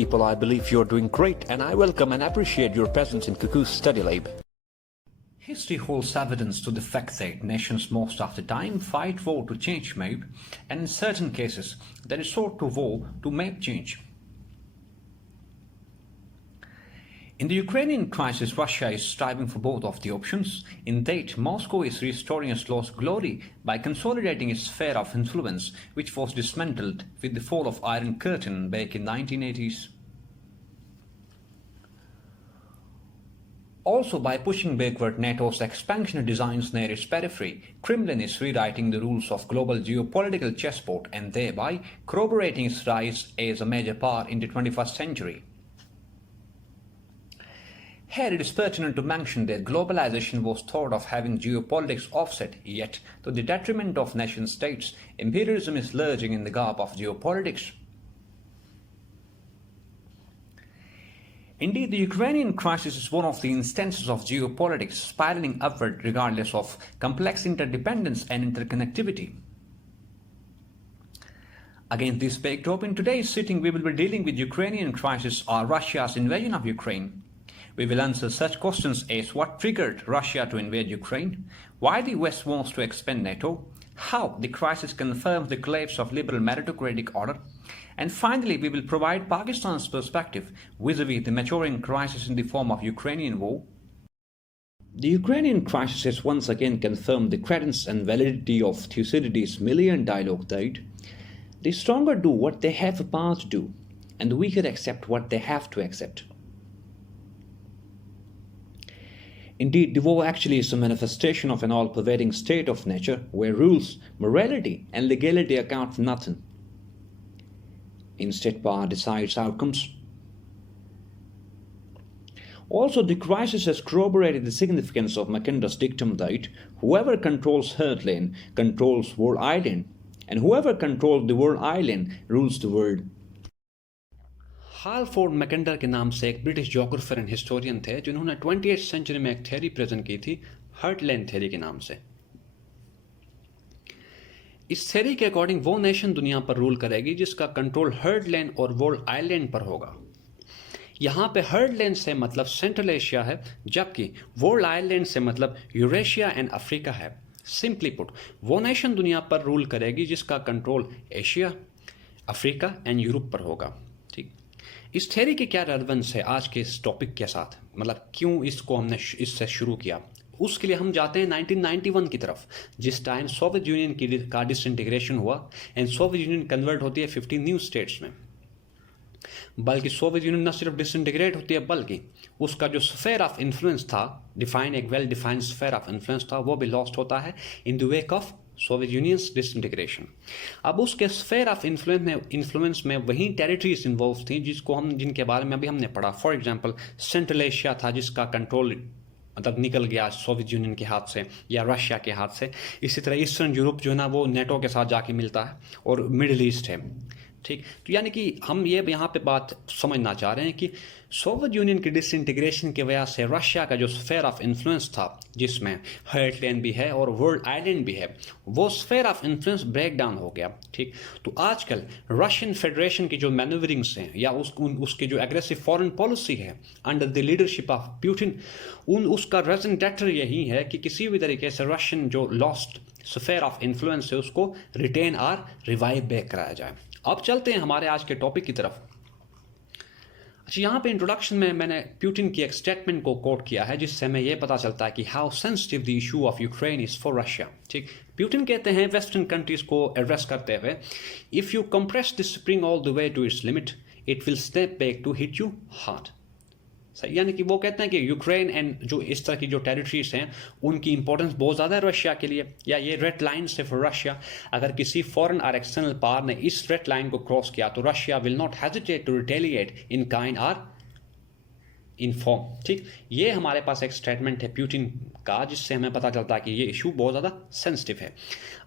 people, I believe you're doing great, and I welcome and appreciate your presence in Cuckoo's Study Lab. History holds evidence to the fact that nations most of the time fight war to change map, and in certain cases they resort to war to map change. In the Ukrainian crisis, Russia is striving for both of the options. In that, Moscow is restoring its lost glory by consolidating its sphere of influence, which was dismantled with the fall of Iron Curtain back in 1980s. Also, by pushing backward NATO's expansionary designs near its periphery, Kremlin is rewriting the rules of global geopolitical chessboard and thereby corroborating its rise as a major power in the 21st century. Here it is pertinent to mention that globalization was thought of having geopolitics offset, yet, to the detriment of nation-states, imperialism is lurching in the garb of geopolitics. Indeed, the Ukrainian crisis is one of the instances of geopolitics spiraling upward regardless of complex interdependence and interconnectivity. Against this backdrop, in today's sitting we will be dealing with Ukrainian crisis or Russia's invasion of Ukraine. We will answer such questions as what triggered Russia to invade Ukraine, why the West wants to expand NATO, how the crisis confirms the collapse of liberal meritocratic order, and finally we will provide Pakistan's perspective vis-à-vis the maturing crisis in the form of Ukrainian war. The Ukrainian crisis has once again confirmed the credence and validity of Thucydides' Melian dialogue that the stronger do what they have the power to do, and the weaker accept what they have to accept. Indeed, the war actually is a manifestation of an all-pervading state of nature where rules, morality, and legality account for nothing. Instead, power decides outcomes. Also, the crisis has corroborated the significance of Macintosh's dictum that whoever controls Heartland controls World Island, and whoever controls the World Island rules the world. हालफोर्ड मैकेंडर के नाम से एक British geographer and historian थे जिन्होंने 20th century में एक theory present की थी हर्टलैंड थ्योरी के नाम से। इस थ्योरी के अकॉर्डिंग वो नेशन दुनिया पर रूल करेगी जिसका कंट्रोल हर्टलैंड और वर्ल्ड आइलैंड पर होगा। यहाँ पे हर्टलैंड से मतलब सेंट्रल एशिया है, जबकि वर्ल्ड आइलैंड से मतलब यूरेशिया एंड अफ्रीका है। सिंपली पुट, वो नेशन दुनिया पर रूल करेगी जिसका control Asia, Africa and Europe पर होगा। ठीक, इस थ्योरी की क्या रेलेवेंस है आज के इस टॉपिक के साथ, मतलब क्यों इसको हमने इससे शुरू किया, उसके लिए हम जाते हैं 1991 की तरफ, जिस टाइम सोवियत यूनियन का डिसइंटीग्रेशन हुआ एंड सोवियत यूनियन कन्वर्ट होती है 15 न्यू स्टेट्स में। बल्कि सोवियत यूनियन न सिर्फ डिसइंटीग्रेट होती है बल्कि उसका जो स्फेयर ऑफ इन्फ्लुएंस था, एक well defined sphere of influence था, वो भी लॉस्ट होता है in the wake of Soviet unions disintegration. अब उसके स्फेयर ऑफ इन्फ्लुएंस में वही टेरिटरीज इन्वॉल्व थी जिनके बारे में अभी हमने पढ़ा। फॉर एग्जांपल सेंट्रल एशिया था जिसका कंट्रोल मतलब निकल गया सोवियत यूनियन के हाथ से या रशिया के हाथ से। इसी तरह ईस्टर्न यूरोप जो है ना वो नेटो के साथ जाके मिलता है, और मिडिल ईस्ट है। ठीक, तो यानी कि हम ये यहाँ पे बात समझना चाह रहे हैं कि सोवियत यूनियन की डिसइंटीग्रेशन की वजह से रशिया का जो स्फेयर ऑफ इन्फ्लुएंस था, जिसमें हर्टलैंड भी है और वर्ल्ड आइलैंड भी है, वो sphere of influence break down हो गया। ठीक, तो आजकल रशियन फेडरेशन की जो मैनूवरिंग्स हैं या उसकी जो एग्रेसिव फॉरेन पॉलिसी है under the leadership of Putin, उसका रीजन डेटर यही है कि किसी भी तरीके से रशियन जो लॉस्ट स्फेयर ऑफ इन्फ्लुएंस है उसको रिटेन और रिवाइव बैक कराया जाए। अब चलते हैं हमारे आज के टॉपिक की तरफ। अच्छा, यहाँ पे इंट्रोडक्शन में मैंने पुतिन की एक स्टेटमेंट को कोट किया है जिससे हमें यह पता चलता है कि how sensitive the issue of Ukraine is for Russia. ठीक, पुतिन कहते हैं वेस्टर्न कंट्रीज को एड्रेस करते हुए, if you compress the spring all the way to its limit it will snap back to hit you hard. सही, यानी कि वो कहते हैं कि यूक्रेन एंड जो इस तरह की जो टेरिटरीज हैं उनकी इंपॉर्टेंस बहुत ज़्यादा है रशिया के लिए, या ये रेड लाइन से फॉर रशिया। अगर किसी फॉरेन और एक्सटर्नल पावर ने इस रेड लाइन को क्रॉस किया तो Russia will not hesitate to retaliate in kind और इन फॉर्म। ठीक, ये हमारे पास एक स्टेटमेंट है पुतिन का जिससे हमें पता चलता है कि ये इशू बहुत ज़्यादा सेंसिटिव है।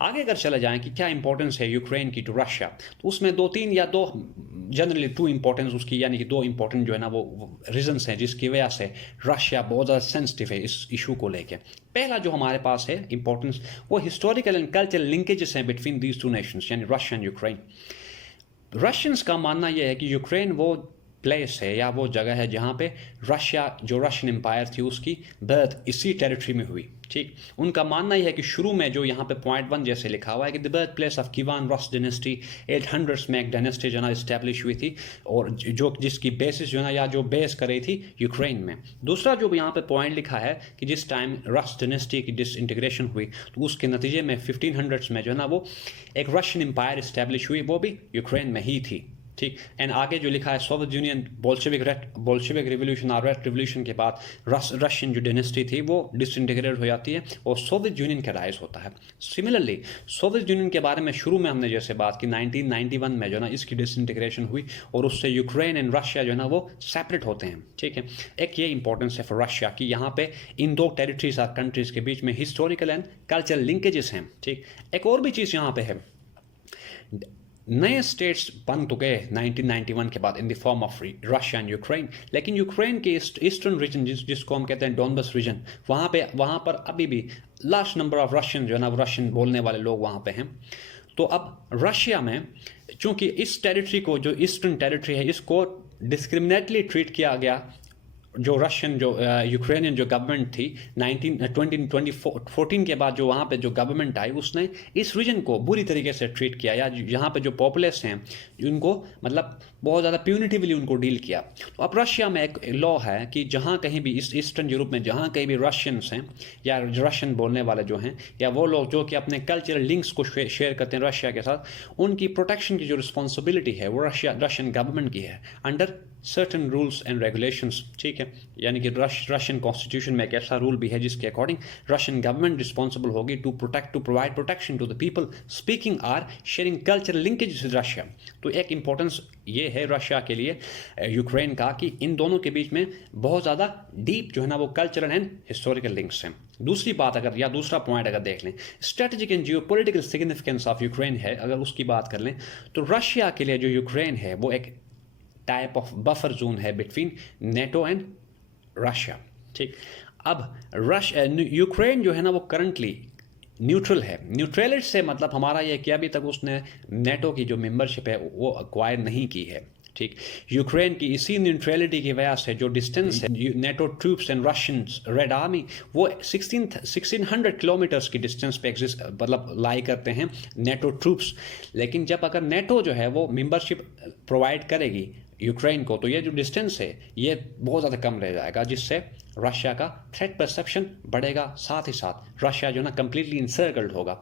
आगे अगर चले जाएं कि क्या इंपॉर्टेंस है यूक्रेन की टू रशिया, तो उसमें दो जनरली टू इंपॉर्टेंस उसकी, यानी कि दो इंपॉर्टेंट जो है ना वो रीजंस हैं जिसकी वजह से रशिया बहुत ज़्यादा सेंसिटिव है इस इशू को लेके। पहला जो हमारे पास है इंपॉर्टेंस वो हिस्टोरिकल एंड कल्चरल लिंकेजेस हैं बिटवीन दीज टू नेशंस, यानी रशिया एंड यूक्रेन। रशियंस का मानना यह है कि यूक्रेन वो प्लेस है या वो जगह है जहाँ पे रशिया जो रशियन एम्पायर थी उसकी बर्थ इसी टेरिटरी में हुई। ठीक, उनका मानना यह है कि शुरू में जो यहाँ पे पॉइंट 1 जैसे लिखा हुआ है कि the birth place of Kievan Rus dynasty 800 में एक डायनेस्टी जो ना इस्टेब्लिश हुई थी और जो जिसकी बेसिस जो ना या जो बेस कर रही थी यूक्रेन में। दूसरा जो यहाँ पे पॉइंट लिखा है कि जिस टाइम रॉस डायनेस्टी की डिसइंटीग्रेशन हुई तो उसके नतीजे में 1500s में जो ना वो एक रशियन एम्पायर इस्टेब्लिश हुई, वो भी यूक्रेन में ही थी। ठीक, एंड आगे जो लिखा है सोवियत यूनियन बोल्शेविक रिवोल्यूशन और रेड रिवोल्यूशन के बाद रशियन जो डायनेस्टी थी वो डिसइंटीग्रेट हो जाती है और सोवियत यूनियन का राइज होता है। सिमिलरली सोवियत यूनियन के बारे में शुरू में हमने जैसे बात की 1991 में जो ना इसकी डिसइंटीग्रेशन हुई और उससे यूक्रेन एंड रशिया जो ना वो सेपरेट होते हैं। ठीक है, एक ये इंपॉर्टेंस है फॉर रशिया कि यहाँ पे इन दो टेरिटरीज और कंट्रीज के बीच में हिस्टोरिकल एंड कल्चरल लिंकेजेस हैं। ठीक, एक और भी चीज़ यहाँ पे है, नए स्टेट्स बन चुके 1991 के बाद in the form of Russia and Ukraine, लेकिन यूक्रेन के ईस्टर्न रीजन जिसको हम कहते हैं डोनबस रीजन, वहाँ पर अभी भी लार्ज नंबर ऑफ रशियन जो है ना रशियन बोलने वाले लोग वहाँ पे हैं। तो अब रशिया में चूंकि इस टेरिटरी को जो ईस्टर्न टेरिटरी है इसको डिस्क्रिमिनेटली ट्रीट किया गया, जो रशियन जो यूक्रेनियन जो गवर्नमेंट थी 2014 के बाद जो वहाँ पे जो गवर्नमेंट आई उसने इस रीजन को बुरी तरीके से ट्रीट किया, या यहाँ पे जो पॉपुलेस हैं उनको मतलब बहुत ज़्यादा प्यूनिटिवली उनको डील किया। तो अब रशिया में एक लॉ है कि जहाँ कहीं भी इस ईस्टर्न यूरोप में जहाँ कहीं भी रशियन्स हैं या रशियन बोलने वाले जो हैं या वो लोग जो कि अपने कल्चरल लिंक्स को शेयर करते हैं रशिया के साथ, उनकी प्रोटेक्शन की जो रिस्पॉन्सिबिलिटी है वो रशियन गवर्नमेंट की है under certain rules and regulations. ठीक है, यानी कि रशियन कॉन्स्टिट्यूशन में एक ऐसा रूल भी है जिसके अकॉर्डिंग रशियन गवर्नमेंट रिस्पॉन्सिबल होगी to provide protection to the people speaking or sharing cultural linkage with Russia. तो एक इंपॉर्टेंस ये है रशिया के लिए यूक्रेन का कि इन दोनों के बीच में बहुत ज़्यादा डीप जो है ना वो कल्चरल एंड हिस्टोरिकल लिंक्स हैं। दूसरी बात अगर या दूसरा पॉइंट अगर देख लें, strategic and geopolitical significance of Ukraine है, अगर उसकी बात कर लें तो रशिया के लिए जो यूक्रेन है वो एक टाइप ऑफ बफर जोन है बिटवीन नेटो एंड रशिया। ठीक, अब यूक्रेन जो है ना वो करंटली न्यूट्रल है। न्यूट्रलिटी से मतलब हमारा ये कि अभी तक उसने नेटो की जो मेंबरशिप है वो अक्वायर नहीं की है। ठीक, यूक्रेन की इसी न्यूट्रलिटी की वजह से जो डिस्टेंस है NATO troops and Russian red army वो 1600 किलोमीटर्स की डिस्टेंस पे एग्जिस्ट मतलब लाई करते हैं नेटो ट्रूप्स। लेकिन जब अगर नेटो जो है वो मेंबरशिप प्रोवाइड करेगी यूक्रेन को तो ये जो डिस्टेंस है ये बहुत ज़्यादा कम रह जाएगा, जिससे रशिया का थ्रेट परसेप्शन बढ़ेगा, साथ ही साथ रशिया जो ना कंप्लीटली इंसर्कल्ड होगा।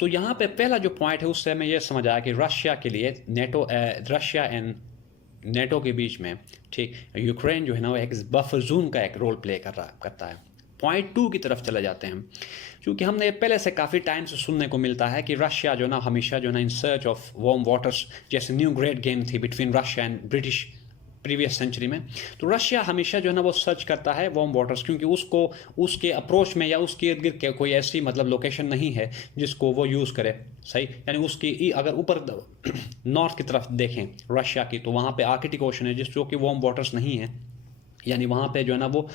तो यहाँ पे पहला जो पॉइंट है उससे हमें यह समझ आया कि रशिया के लिए रशिया एंड नेटो के बीच में ठीक यूक्रेन जो है ना वो एक बफर जोन का एक रोल प्ले करता है। पॉइंट 2 की तरफ चले जाते हैं, क्योंकि हमने पहले से काफ़ी टाइम से सुनने को मिलता है कि रशिया जो ना हमेशा जो ना in search of warm waters, जैसे न्यू ग्रेट गेम थी between Russia and British previous century में, तो रशिया हमेशा जो है ना वो सर्च करता है वार्म वाटर्स, क्योंकि उसको उसके अप्रोच में या उसके इर्द गिर्द कोई ऐसी मतलब लोकेशन नहीं है जिसको वो यूज़ करे। सही, यानी उसकी अगर ऊपर नॉर्थ की तरफ देखें रशिया की तो वहाँ पे आर्कटिक ओशन है जो कि वार्म वाटर्स नहीं है, यानी वहाँ पे जो है ना वो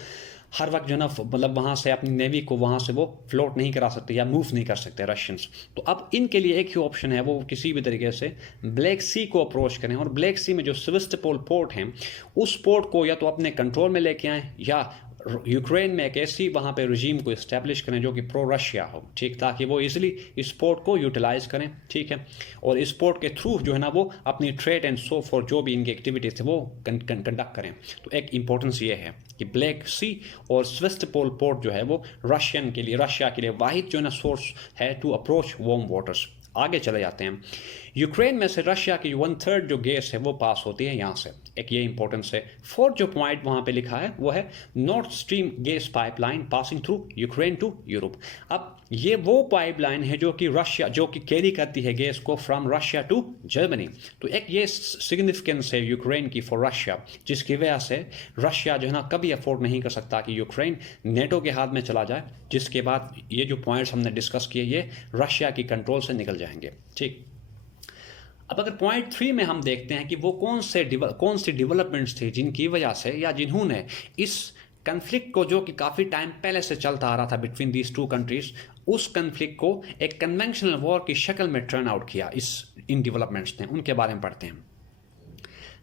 हर वक्त जो है ना मतलब वहाँ से अपनी नेवी को वहाँ से वो फ्लोट नहीं करा सकते या मूव नहीं कर सकते रशियंस। तो अब इनके लिए एक ही ऑप्शन है, वो किसी भी तरीके से ब्लैक सी को अप्रोच करें और ब्लैक सी में जो सेवास्टोपोल पोर्ट हैं उस पोर्ट को या तो अपने कंट्रोल में लेके आएँ या यूक्रेन में एक ऐसी वहाँ पे रजीम को इस्टेब्लिश करें जो कि प्रो रशिया हो। ठीक, ताकि वो इजीली इस पोर्ट को यूटिलाइज करें। ठीक है, और इस पोर्ट के थ्रू जो है ना वो अपनी ट्रेड एंड सो फॉर जो भी इनकी एक्टिविटीज है वो कंडक्ट करें। तो एक इंपॉर्टेंस ये है कि ब्लैक सी और सेवास्टोपोल पोर्ट जो है वो रशिया के लिए वाहिद जो है ना सोर्स है टू अप्रोच वार्म वाटर्स। आगे चले जाते हैं, यूक्रेन में से रशिया की 1/3 जो गैस है वो पास होती है यहाँ से, एक ये इंपॉर्टेंस है। फोर्थ जो पॉइंट वहाँ पे लिखा है वो है north stream gas pipeline passing through Ukraine to Europe. अब ये वो पाइपलाइन है जो कि कैरी करती है गैस को फ्रॉम रशिया टू जर्मनी। तो एक ये सिग्निफिकेंस है यूक्रेन की फॉर रशिया, जिसकी वजह से रशिया जो है ना कभी अफोर्ड नहीं कर सकता कि यूक्रेन नेटो के हाथ में चला जाए, जिसके बाद ये जो पॉइंट्स हमने डिस्कस किए ये रशिया की कंट्रोल से निकल जाएंगे। ठीक, अब अगर पॉइंट 3 में हम देखते हैं कि वो कौन सी डेवलपमेंट्स थे जिनकी वजह से या जिन्होंने इस कन्फ्लिक्ट को जो कि काफ़ी टाइम पहले से चलता आ रहा था बिटवीन दीज टू कंट्रीज, उस कन्फ्लिक्ट को एक कन्वेंशनल वॉर की शक्ल में टर्न आउट किया इन डेवलपमेंट्स ने, उनके बारे में पढ़ते हैं।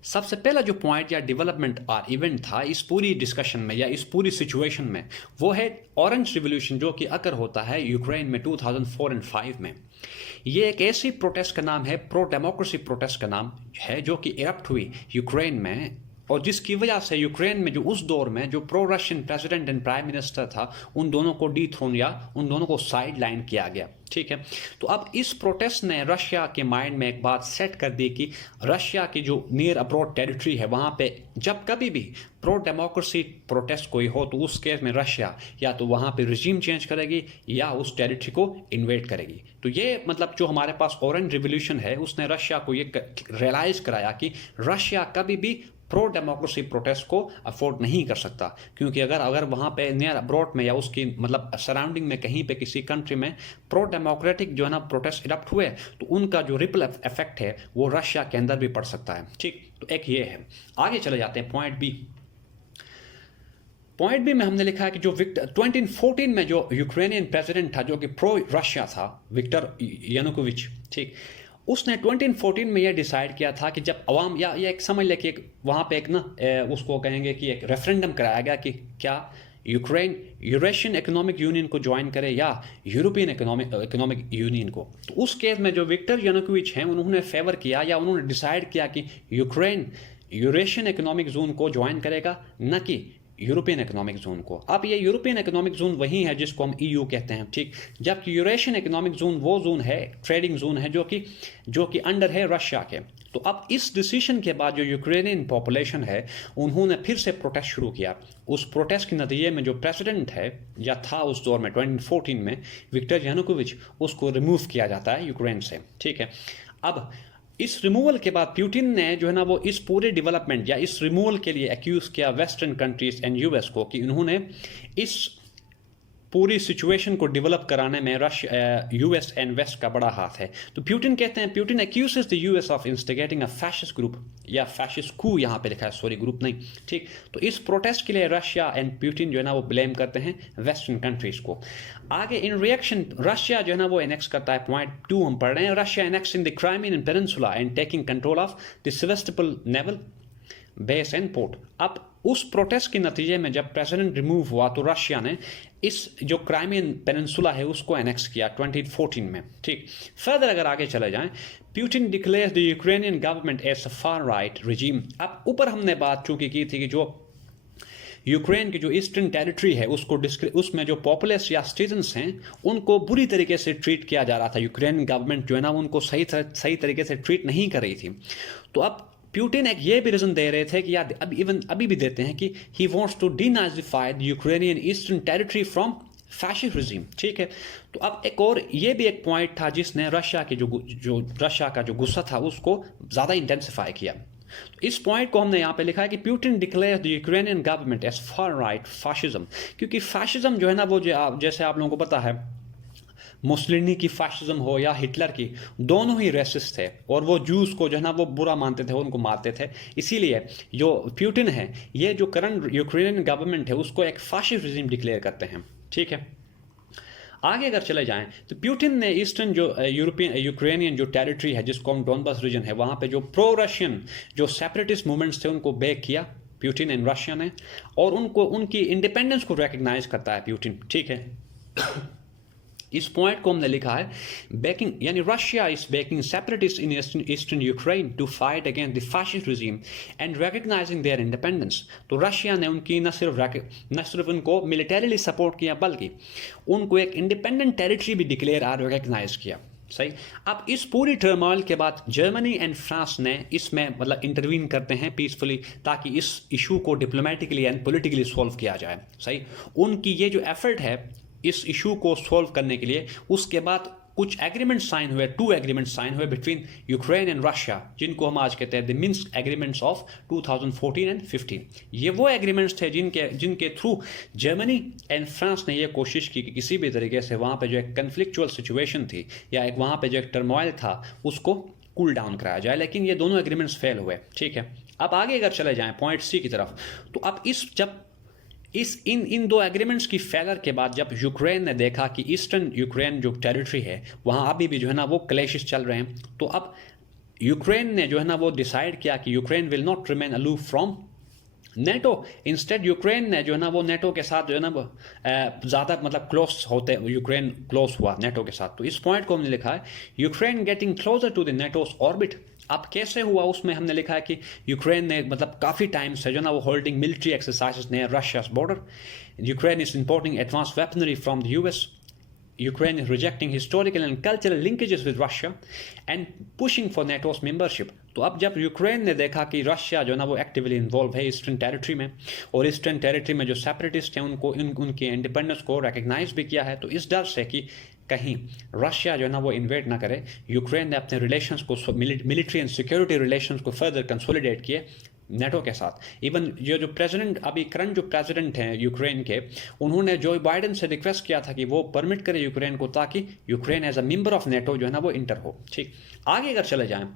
सबसे पहला जो पॉइंट या डेवलपमेंट और इवेंट था इस पूरी डिस्कशन में या इस पूरी सिचुएशन में, वो है ऑरेंज रिवॉल्यूशन जो कि अकर होता है यूक्रेन में 2004 और 5 में। ये एक ऐसी प्रोटेस्ट का नाम है, प्रो डेमोक्रेसी प्रोटेस्ट का नाम है, जो कि इरप्ट हुई यूक्रेन में, और जिसकी वजह से यूक्रेन में जो उस दौर में जो pro Russian president and prime minister था, उन दोनों को डीथ्रोन या उन दोनों को साइड लाइन किया गया। ठीक है, तो अब इस प्रोटेस्ट ने रशिया के माइंड में एक बात सेट कर दी कि रशिया की जो नियर अब्रॉड टेरिटरी है, वहाँ पे जब कभी भी प्रो डेमोक्रेसी प्रोटेस्ट कोई हो, तो उस केस में रशिया या तो वहाँ पे रिजीम चेंज करेगी या उस टेरिटरी को इन्वेड करेगी। तो ये मतलब जो हमारे पास ऑरेंज रिवॉल्यूशन है, उसने रशिया को ये रियलाइज़ कराया कि रशिया कभी भी प्रो डेमोक्रेसी प्रोटेस्ट को अफोर्ड नहीं कर सकता, क्योंकि अगर वहाँ पे नियर अब्रॉड में या उसकी मतलब सराउंडिंग में कहीं पे किसी कंट्री में प्रो डेमोक्रेटिक जो है ना प्रोटेस्ट इरप्ट हुए, तो उनका जो रिपल इफेक्ट है वो रशिया के अंदर भी पड़ सकता है। ठीक, तो एक ये है। आगे चले जाते हैं पॉइंट बी। पॉइंट बी में हमने लिखा है कि जो 2014 में जो यूक्रेनियन प्रेसिडेंट था जो कि प्रो रशिया था, विक्टर यानुकोविच, ठीक, उसने 2014 में यह डिसाइड किया था कि जब अवाम या ये एक समझ ले कि एक वहाँ पे एक ना उसको कहेंगे कि एक रेफरेंडम कराया गया कि क्या यूक्रेन यूरेशियन इकोनॉमिक यूनियन को ज्वाइन करे या यूरोपियन इकोनॉमिक यूनियन को। तो उस केस में जो विक्टर यानुकोविच हैं, उन्होंने फेवर किया या उन्होंने डिसाइड किया कि यूक्रेन यूरेशियन इकोनॉमिक जोन को ज्वाइन करेगा, न कि यूरोपियन इकोनॉमिक जोन को। अब ये यूरोपियन इकोनॉमिक जोन वही है जिसको हम ईयू कहते हैं, ठीक, जबकि यूरेशियन इकोनॉमिक जोन वो जोन है, ट्रेडिंग जोन है, जो कि अंडर है रशिया के। तो अब इस डिसीजन के बाद जो यूक्रेनियन पॉपुलेशन है, उन्होंने फिर से प्रोटेस्ट शुरू किया। उस प्रोटेस्ट के नतीजे में जो प्रेसिडेंट है या था उस दौर में 2014 में, विक्टर यानुकोविच, उसको रिमूव किया जाता है यूक्रेन से। ठीक है, अब इस रिमूवल के बाद पुतिन ने जो है ना वो इस पूरे डेवलपमेंट या इस रिमूवल के लिए एक्यूज किया वेस्टर्न कंट्रीज एंड यूएस को कि उन्होंने इस पूरी सिचुएशन को डेवलप कराने में यूएस एंड वेस्ट का बड़ा हाथ है। तो पुतिन कहते हैं, Putin accuses the US of instigating a fascist group या फैशिस्ट कू, यहाँ पे लिखा है, सॉरी ग्रुप नहीं, ठीक। तो इस प्रोटेस्ट के लिए रशिया एंड पुतिन जो है ना वो ब्लेम करते हैं वेस्टर्न कंट्रीज को। आगे इन रिएक्शन रशिया जो है ना वो एनेक्स करता है, पॉइंट 2 हम पढ़ रहे हैं, Russia annexing the Crimean peninsula and taking control of the सेवास्टोपोल naval base and port. अब उस प्रोटेस्ट के नतीजे में जब प्रेसिडेंट रिमूव हुआ, तो रशिया ने इस जो क्राइमियन पेनिनसुला है उसको एनेक्स किया 2014 में। ठीक, फर्दर अगर आगे चले जाएं, Putin declares the Ukrainian government as a far right regime. अब ऊपर हमने बात चूंकि की थी कि जो यूक्रेन की जो ईस्टर्न टेरिटरी है उसमें जो पॉपुलस या सिटीजन्स हैं उनको बुरी तरीके से ट्रीट किया जा रहा था। यूक्रेन गवर्नमेंट जो है ना उनको सही तरीके से ट्रीट नहीं कर रही थी। तो अब पुतिन एक ये भी रीजन दे रहे थे कि यार अभी भी देते हैं कि he wants to denazify the Ukrainian eastern territory from fascist regime. ठीक है, तो अब एक और ये भी एक पॉइंट था जिसने रशिया के जो रशिया का जो गुस्सा था उसको ज़्यादा इंटेंसिफाई किया। तो इस पॉइंट को हमने यहाँ पे लिखा है कि Putin declares the Ukrainian government as far right fascism, क्योंकि फैशिज्म जो है ना वो जैसे आप लोगों को पता है, मुसलिनी की फैशिज्म हो या हिटलर की, दोनों ही रेसिस्ट थे और वो जूस को जो है ना वो बुरा मानते थे, उनको मारते थे। इसीलिए जो पुतिन है, ये जो करंट यूक्रेनियन गवर्नमेंट है उसको एक फैशिस्ट रिजीम डिक्लेयर करते हैं। ठीक है, आगे अगर चले जाएं तो पुतिन ने ईस्टर्न जो यूक्रेनियन जो टेरिटरी है जिसको हम डोनबास रीजन है, वहाँ पे जो प्रो रशियन जो सेपरेटिस्ट मूवमेंट्स थे उनको बैक किया पुतिन एंड रशिया ने, और उनको उनकी इंडिपेंडेंस को रिकग्नाइज करता है पुतिन। ठीक है, इस पॉइंट को हमने लिखा है बैकिंग, यानी Russia is backing separatist in eastern Ukraine to fight against the fascist regime and recognising their independence. तो रशिया ने उनकी न सिर्फ उनको मिलिटरीली सपोर्ट किया बल्कि उनको एक इंडिपेंडेंट टेरिटरी भी डिक्लेयर और रिकग्नाइज किया। सही, अब इस पूरी टर्मोइल के बाद जर्मनी एंड फ्रांस ने इसमें मतलब इंटरवीन करते हैं पीसफुली, ताकि इस इशू को डिप्लोमेटिकली एंड पॉलिटिकली सॉल्व किया जाए। सही, उनकी ये जो एफर्ट है इस इशू को सॉल्व करने के लिए, उसके बाद कुछ एग्रीमेंट साइन हुए, 2 एग्रीमेंट साइन हुए बिटवीन यूक्रेन एंड रशिया, जिनको हम आज कहते हैं the Minsk agreements of 2014 and 15। ये वो एग्रीमेंट्स थे जिनके थ्रू जर्मनी एंड फ्रांस ने ये कोशिश की कि किसी भी तरीके से वहाँ पे जो एक कन्फ्लिक्चुअल सिचुएशन थी या एक वहाँ पे जो एक टर्मोइल था उसको कूल डाउन कराया जाए, लेकिन ये दोनों एग्रीमेंट्स फेल हुए। ठीक है, अब आगे अगर चले जाएँ पॉइंट सी की तरफ, तो अब इन 2 एग्रीमेंट्स की फेलर के बाद जब यूक्रेन ने देखा कि ईस्टर्न यूक्रेन जो टेरिटरी है वहाँ अभी भी जो है ना वो क्लैशेस चल रहे हैं, तो अब यूक्रेन ने जो है ना वो डिसाइड किया कि Ukraine will not remain aloof from NATO. Instead Ukraine ने जो है ना वो नेटो के साथ जो है ना वो ज़्यादा मतलब क्लोज होते, यूक्रेन क्लोज हुआ नेटो के साथ। तो इस पॉइंट को हमने लिखा है Ukraine getting closer to the NATO's orbit. अब कैसे हुआ उसमें हमने लिखा है कि यूक्रेन ने मतलब काफ़ी टाइम से जो ना वो holding military exercises near Russia's border. Ukraine is importing advance weaponry from the US. Ukraine is rejecting historical and cultural linkages with Russia and pushing for NATO's membership। तो अब जब यूक्रेन ने देखा कि रशिया जो ना वो एक्टिवली इन्वॉल्व है ईस्टर्न टेरिटरी में, और ईस्टर्न टेरिटरी में जो सेपरेटिस्ट हैं उनको उनकी इंडिपेंडेंस को रिकग्नाइज भी किया है, तो इस डर से कि कहीं रशिया जो है ना वो इन्वेड ना करे, यूक्रेन ने अपने रिलेशंस को, मिलिट्री एंड सिक्योरिटी रिलेशंस को फर्दर कंसोलिडेट किए नेटो के साथ। इवन ये जो प्रेसिडेंट अभी करंट जो प्रेसिडेंट हैं यूक्रेन के, उन्होंने जो बाइडेन से रिक्वेस्ट किया था कि वो परमिट करे यूक्रेन को, ताकि Ukraine as a member of NATO जो है ना वो इंटर हो। ठीक, आगे अगर चले जाएं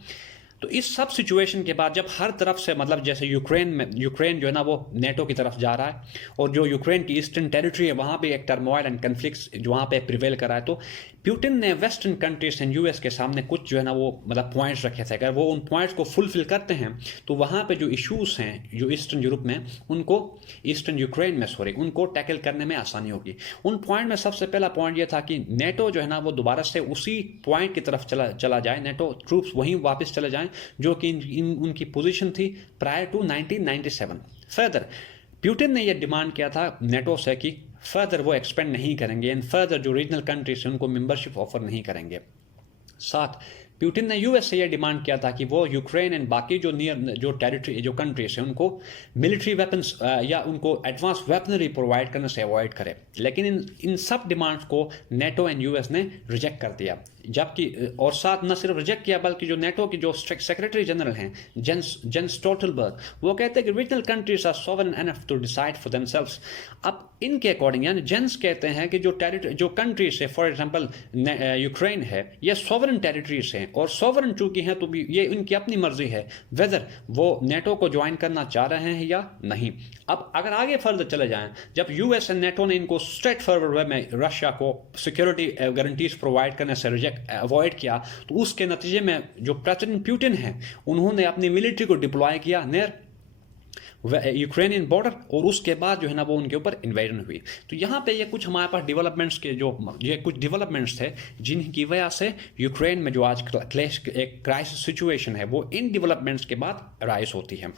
तो इस सब सिचुएशन के बाद जब हर तरफ से मतलब जैसे यूक्रेन जो है ना वो नेटो की तरफ जा रहा है, और जो यूक्रेन की ईस्टर्न टेरिटरी है वहाँ पे एक टर्मोइल एंड कन्फ्लिक्ट्स जो वहाँ पे प्रिवेल कर रहा है, तो प्यूटिन ने वेस्टर्न कंट्रीज एंड यूएस के सामने कुछ जो है ना वो मतलब पॉइंट्स रखे थे। अगर वो उन पॉइंट्स को फुलफिल करते हैं तो वहाँ पे जो इश्यूज हैं जो ईस्टर्न यूरोप में, उनको ईस्टर्न यूक्रेन में उनको टैकल करने में आसानी होगी। उन पॉइंट में सबसे पहला पॉइंट ये था कि नेटो जो है ना वो दोबारा से उसी पॉइंट की तरफ चला जाए, नेटो ट्रूप्स वहीं वापस चले जाएं जो कि उनकी पोजीशन थी प्रायर टू 1997। फर्दर प्यूटिन ने यह डिमांड किया था नेटो से कि फर्दर वो एक्सपेंड नहीं करेंगे एंड फर्दर जो रीजनल कंट्रीज हैं उनको मेंबरशिप ऑफर नहीं करेंगे। साथ प्यूटिन ने यूएस से यह डिमांड किया था कि वो यूक्रेन एंड बाकी जो नियर जो टेरिटरी जो कंट्रीज हैं उनको मिलिट्री वेपन्स या उनको एडवांस वेपनरी प्रोवाइड करने से अवॉइड करे। लेकिन इन सब डिमांड्स को नेटो एंड यूएस ने रिजेक्ट कर दिया। जबकि और साथ न सिर्फ रिजेक्ट किया बल्कि जो नेटो की जो सेक्रेटरी जनरल हैं जेंस स्टोल्टनबर्ग, वो कहते हैं कि regional countries are sovereign enough to decide for themselves. अब इनके अकॉर्डिंग यानी जेंस कहते हैं कि जो कंट्रीज है, फॉर एग्जांपल यूक्रेन है, ये सॉवरेन टेरिटरीज हैं, और सॉवरेन चूंकि हैं तो भी ये इनकी अपनी मर्जी है वेदर वो नेटो को ज्वाइन करना चाह रहे हैं या नहीं। अब अगर आगे फर्दर चले जाएं, जब यूएस एंड नेटो ने इनको स्ट्रेट फॉरवर्ड वे में रशिया को सिक्योरिटी गारंटीज प्रोवाइड करने से अवॉइड किया, तो उसके नतीजे में जो प्रेसिडेंट प्यूटिन है उन्होंने अपनी मिलिट्री को डिप्लॉय किया नियर यूक्रेनियन बॉर्डर, और उसके बाद जो है ना वो उनके ऊपर इन्वेजन हुई। तो यहाँ पे ये कुछ हमारे पास डेवलपमेंट्स के ये कुछ डेवलपमेंट्स थे जिनकी वजह से यूक्रेन में जो आज एक क्राइसिस सिचुएशन है वो इन डेवलपमेंट्स के बाद राइज होती है।